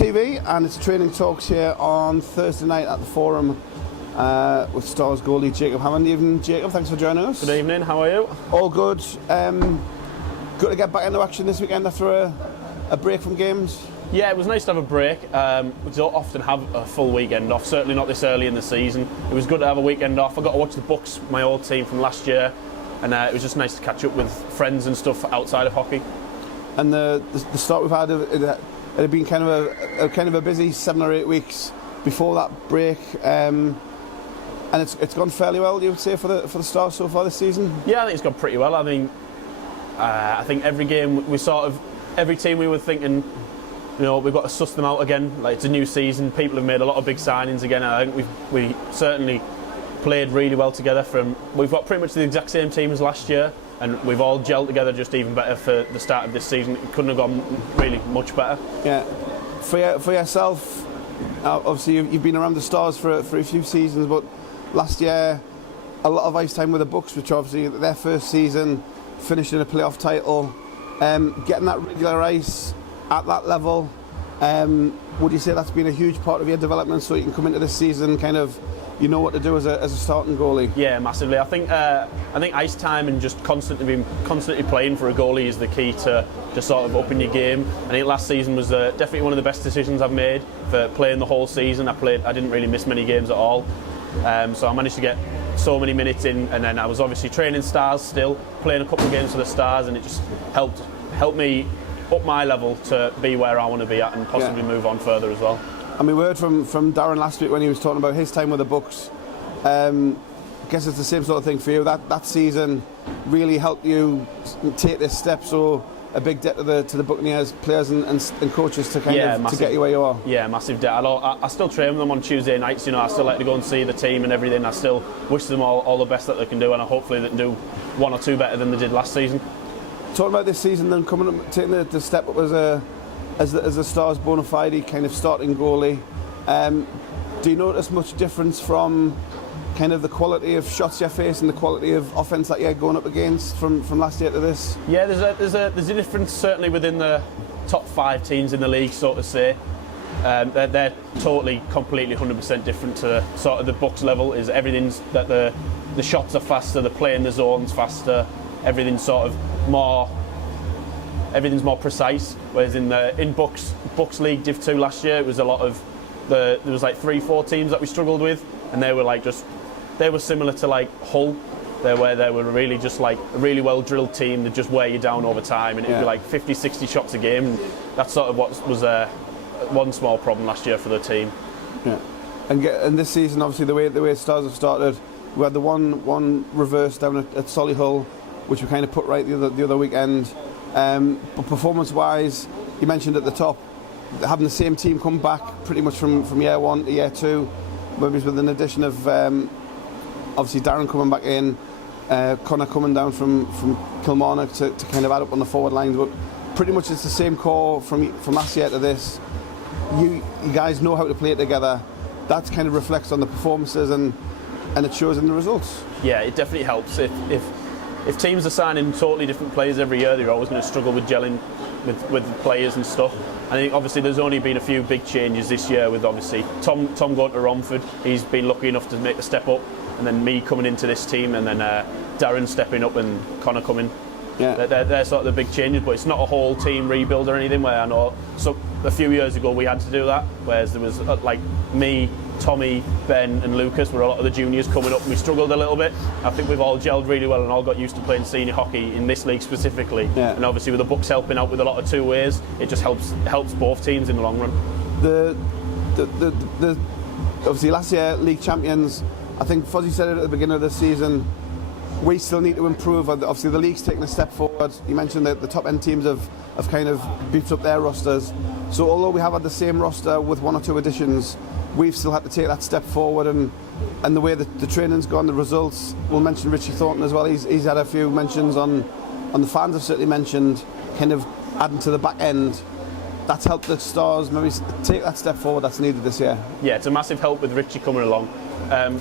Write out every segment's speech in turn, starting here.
TV, and it's training talks here on Thursday night at the Forum with Stars goalie Jacob Hammond. Evening, Jacob. Thanks for joining us. Good evening. How are you? All good. Good to get back into action this weekend after a break from games. Yeah, it was nice to have a break. We don't often have a full weekend off, certainly not this early in the season. It was good to have a weekend off. I got to watch the Bucks, my old team from last year, and it was just nice to catch up with friends and stuff outside of hockey. And the start we've had, it had been kind of a busy 7 or 8 weeks before that break, and it's gone fairly well, you would say, for the Stars so far this season. Yeah, I think it's gone pretty well. I think every game every team we were thinking, we've got to suss them out again. Like, it's a new season. People have made a lot of big signings again. And I think we certainly played really well together. We've got pretty much the exact same team as last year, and we've all gelled together just even better for the start of this season. It couldn't have gone really much better. Yeah. For yourself, obviously you've been around the Stars for a few seasons, but last year a lot of ice time with the Bucks, which obviously their first season, finishing a playoff title, getting that regular ice at that level. Would you say that's been a huge part of your development, so you can come into this season kind of, you know what to do as a starting goalie? Yeah, massively. I think ice time and just constantly playing for a goalie is the key to just sort of upping your game. I think last season was definitely one of the best decisions I've made for playing the whole season. I didn't really miss many games at all, so I managed to get so many minutes in, and then I was obviously training Stars still, playing a couple of games for the Stars, and it just helped me up my level to be where I want to be at and possibly move on further as well. And we heard from Darren last week when he was talking about his time with the Bucks. I guess it's the same sort of thing for you. That season really helped you take this step, so a big debt to the Buccaneers players and coaches to to get you where you are. Yeah, massive debt. I still train with them on Tuesday nights. I still like to go and see the team and everything. I still wish them all the best that they can do, and hopefully they can do one or two better than they did last season. Talking about this season, then coming up, taking the step up as the Stars bona fide kind of starting goalie. Do you notice much difference from kind of the quality of shots you're facing, the quality of offence that you're going up against from last year to this? Yeah, there's a difference certainly within the top 5 teams in the league, so to say. They're totally, completely, 100% different to sort of the Bucks level. Is everything's that the shots are faster, they're playing the zones faster, everything's more precise. Whereas in Bucks League Div 2 last year, it was a lot of there was like 3-4 teams that we struggled with, and they were similar to like Hull. They were really just like a really well drilled team that just wear you down over time, and it'd be like 50-60 shots a game. And that's sort of what was one small problem last year for the team. Yeah, and this season, obviously the way Stars have started, we had the one reverse down at Solihull, which we kind of put right the other weekend. But performance-wise, you mentioned at the top, having the same team come back pretty much from year 1 to year 2, maybe with an addition of obviously Darren coming back in, Connor coming down from Kilmarnock to kind of add up on the forward lines. But pretty much it's the same core from last year to this. You guys know how to play it together. That kind of reflects on the performances and it shows in the results. Yeah, it definitely helps. If teams are signing totally different players every year, they're always going to struggle with gelling with the players and stuff. I think obviously there's only been a few big changes this year with obviously Tom going to Romford. He's been lucky enough to make a step up, and then me coming into this team, and then Darren stepping up and Connor coming. Yeah, they're sort of the big changes, but it's not a whole team rebuild or anything. Where I know a few years ago we had to do that, whereas there was like me, Tommy, Ben and Lucas were a lot of the juniors coming up, and we struggled a little bit. I think we've all gelled really well and all got used to playing senior hockey in this league specifically. Yeah. And obviously with the Bucks helping out with a lot of two ways, it just helps both teams in the long run. The obviously last year league champions, I think Fuzzy said it at the beginning of the season, we still need to improve. Obviously the league's taken a step forward. You mentioned that the top end teams have kind of beefed up their rosters. So although we have had the same roster with 1 or 2 additions, we've still had to take that step forward, and the way the training's gone, the results. We'll mention Richie Thornton as well. He's had a few mentions on the fans have certainly mentioned, kind of adding to the back end. That's helped the Stars maybe take that step forward that's needed this year. Yeah, it's a massive help with Richie coming along.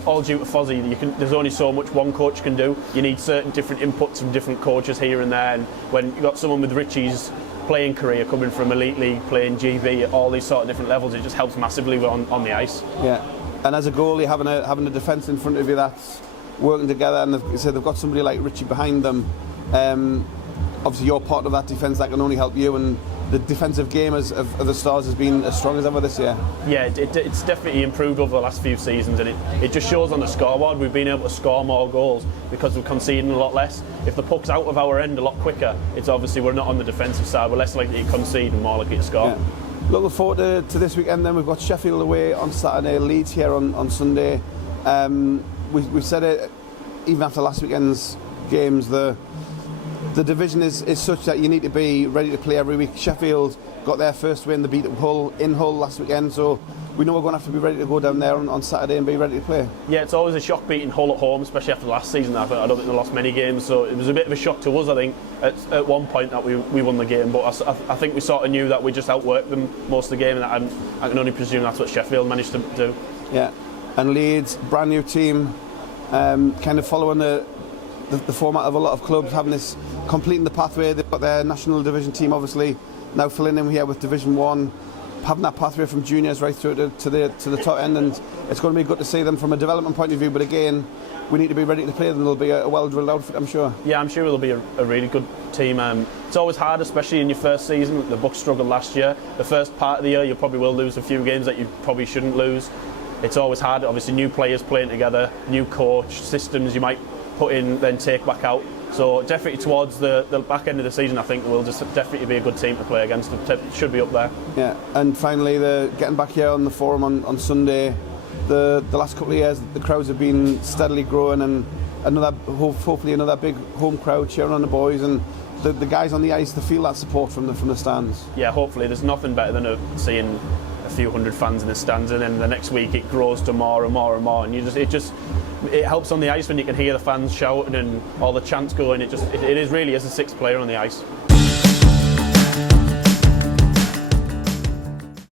All due to Fozzie, there's only so much one coach can do. You need certain different inputs from different coaches here and there, and when you've got someone with Richie's playing career, coming from Elite League, playing GB at all these sort of different levels, it just helps massively on the ice. Yeah, and as a goalie, having a defence in front of you that's working together, and they've got somebody like Richie behind them. Obviously, you're part of that defence that can only help you, and the defensive game of the Stars has been as strong as ever this year. Yeah, it's definitely improved over the last few seasons, and it just shows on the scoreboard. We've been able to score more goals because we're conceding a lot less. If the puck's out of our end a lot quicker, it's obviously we're not on the defensive side. We're less likely to concede and more likely to score. Yeah. Looking forward to this weekend then. We've got Sheffield away on Saturday, Leeds here on Sunday. We said it even after last weekend's games, the division is such that you need to be ready to play every week. Sheffield got their first win, they beat Hull in Hull last weekend, so we know we're going to have to be ready to go down there on Saturday and be ready to play. Yeah, it's always a shock beating Hull at home, especially after last season. I don't think they lost many games, so it was a bit of a shock to us, I think, at one point that we won the game, but I think we sort of knew that we just outworked them most of the game, and I can only presume that's what Sheffield managed to do. Yeah, and Leeds, brand new team, kind of following the format of a lot of clubs, having this completing the pathway. They've got their national division team obviously now filling in here with Division 1, having that pathway from juniors right through to the top end, and it's going to be good to see them from a development point of view, but again we need to be ready to play them. They'll be a well drilled outfit, I'm sure. Yeah, I'm sure it'll be a really good team. It's always hard, especially in your first season. The Bucks struggled last year. The first part of the year you probably will lose a few games that you probably shouldn't lose. It's always hard, obviously new players playing together, new coach, systems you might put in then take back out, so definitely towards the back end of the season I think we'll just definitely be a good team to play against. It should be up there. Yeah, and finally getting back here on the forum on Sunday, the last couple of years the crowds have been steadily growing, and hopefully another big home crowd cheering on the boys, and the guys on the ice, they feel that support from the stands. Yeah, hopefully. There's nothing better than seeing a few hundred fans in the stands, and then the next week it grows to more and more and more, and it helps on the ice when you can hear the fans shouting and all the chants going. It really is a sixth player on the ice.